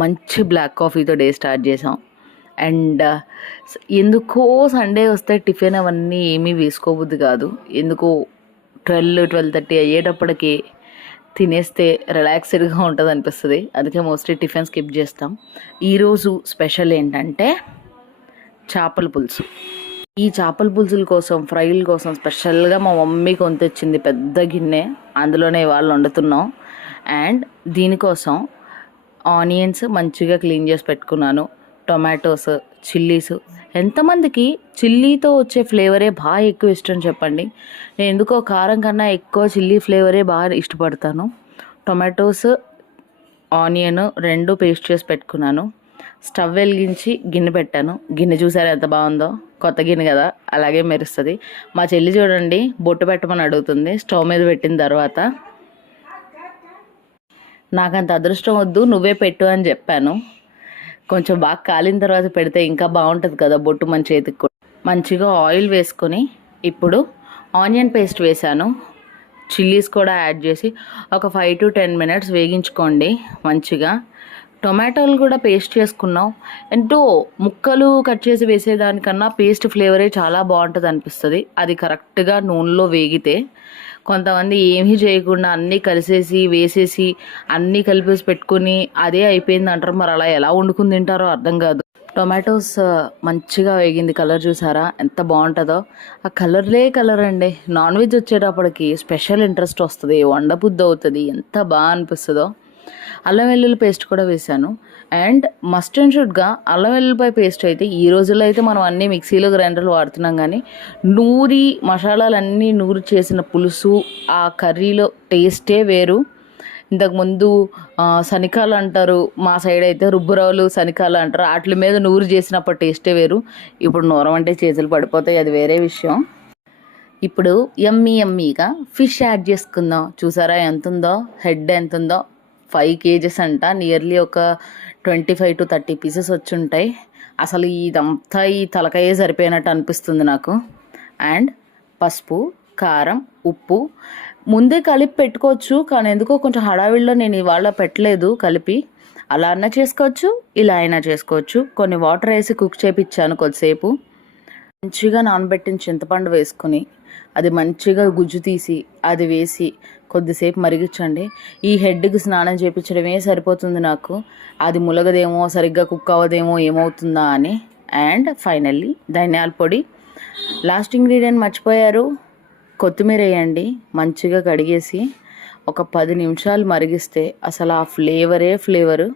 మంచి black కాఫీతో day start చేసాం. And ఎందుకో సండే వస్తే టిఫిన్ అవన్నీ ఏమీ వేసుకోబుద్ది కాదు. ఎందుకో 12-12:30 అయ్యేటప్పటికి తినేస్తే రిలాక్స్డ్గా ఉంటుంది అనిపిస్తుంది. అందుకే మోస్ట్లీ టిఫిన్ స్కిప్ చేస్తాం. ఈరోజు స్పెషల్ ఏంటంటే చేపల పులుసు. ఈ చేపల పులుసుల కోసం, ఫ్రైల కోసం స్పెషల్గా మా మమ్మీ కొని తెచ్చింది పెద్ద గిన్నె. అందులోనే ఇవాళ వండుతున్నాం. అండ్ దీనికోసం ఆనియన్స్ మంచిగా క్లీన్ చేసి పెట్టుకున్నాను, టొమాటోస్, చిల్లీస్. ఎంతమందికి చిల్లీతో వచ్చే ఫ్లేవరే బాగా ఎక్కువ ఇష్టం చెప్పండి? నేను ఎందుకో కారం కన్నా ఎక్కువ చిల్లీ ఫ్లేవరే బాగా ఇష్టపడతాను. టొమాటోస్, ఆనియన్ 2 పేస్ట్ చేసి పెట్టుకున్నాను. స్టవ్ వెలిగించి గిన్నె పెట్టాను. గిన్నె చూసారా ఎంత బాగుందో? కొత్త గిన్నె కదా, అలాగే మెరుస్తుంది. మా చెల్లి చూడండి బొట్టు పెట్టమని అడుగుతుంది స్టవ్ మీద పెట్టిన తర్వాత. నాకంత అదృష్టం వద్దు, నువ్వే పెట్టు అని చెప్పాను. కొంచెం బాగా కాలిన తర్వాత పెడితే ఇంకా బాగుంటుంది కదా బొట్టు మన చేతికి కూడా. మంచిగా ఆయిల్ వేసుకొని ఇప్పుడు ఆనియన్ పేస్ట్ వేసాను. చిల్లీస్ కూడా యాడ్ చేసి ఒక 5 to 10 minutes వేగించుకోండి మంచిగా. టొమాటోలు కూడా పేస్ట్ చేసుకున్నాం. ఎంతో ముక్కలు కట్ చేసి వేసేదానికన్నా పేస్ట్ ఫ్లేవరే చాలా బాగుంటుంది అనిపిస్తుంది అది కరెక్ట్గా నూనెలో వేగితే. కొంతమంది ఏమీ చేయకుండా అన్నీ కలిసేసి వేసేసి అన్నీ కలిపేసి పెట్టుకుని అదే అయిపోయింది అంటారు. మరి అలా ఎలా వండుకుని తింటారో అర్థం కాదు. టొమాటోస్ మంచిగా వేగింది. కలర్ చూసారా ఎంత బాగుంటుందో? ఆ కలర్లే కలర్ అండి. నాన్ వెజ్ వచ్చేటప్పటికి స్పెషల్ ఇంట్రెస్ట్ వస్తుంది, వండబుద్ధి అవుతుంది, ఎంత బాగా అనిపిస్తుందో. అల్లం వెల్లుల్లి పేస్ట్ కూడా వేసాను. అండ్ మస్ట్ అండ్ షుడ్గా అల్లం వెల్లుల్లిపాయ పేస్ట్ అయితే ఈ రోజుల్లో అయితే మనం అన్నీ మిక్సీలో గ్రైండర్లు వాడుతున్నాం, కానీ నూరి మసాలాలన్నీ నూరి చేసిన పులుసు ఆ కర్రీలో టేస్టే వేరు. ఇంతకుముందు శనికాలు అంటారు, మా సైడ్ అయితే రుబ్బురావులు శనికాలు అంటారు. వాటి మీద నూరు చేసినప్పుడు టేస్టే వేరు. ఇప్పుడు నూరమంటే చేతులు పడిపోతాయి, అది వేరే విషయం. ఇప్పుడు యమ్మీగా ఫిష్ యాడ్ చేసుకుందాం. చూసారా ఎంత ఉందో? హెడ్ ఎంత ఉందో? 5 kgs అంట. నియర్లీ ఒక 25 to 30 pieces వచ్చి ఉంటాయి. అసలు ఇదంతా ఈ తలకాయే సరిపోయినట్టు అనిపిస్తుంది నాకు. అండ్ పసుపు, కారం, ఉప్పు ముందే కలిపి పెట్టుకోవచ్చు, కానీ ఎందుకో కొంచెం హడావిడిలో నేను ఇవాళ పెట్టలేదు కలిపి. అలా అయినా చేసుకోవచ్చు, ఇలా అయినా చేసుకోవచ్చు. కొన్ని వాటర్ వేసి కుక్ చేపించాను కొద్దిసేపు. మంచిగా నానబెట్టిన చింతపండు వేసుకుని అది మంచిగా గుజ్జు తీసి అది వేసి కొద్దిసేపు మరిగించండి. ఈ హెడ్కి స్నానం చేయించడమే సరిపోతుంది నాకు. అది ములగదేమో, సరిగ్గా కుక్ అవ్వదేమో, ఏమవుతుందా అని. అండ్ ఫైనల్లీ ధనియాల పొడి. లాస్ట్ ఇంగ్రీడియంట్ మర్చిపోయారు, కొత్తిమీర వేయండి. మంచిగా కడిగేసి ఒక 10 నిమిషాలు మరిగిస్తే అసలు ఆ ఫ్లేవరే ఫ్లేవరు.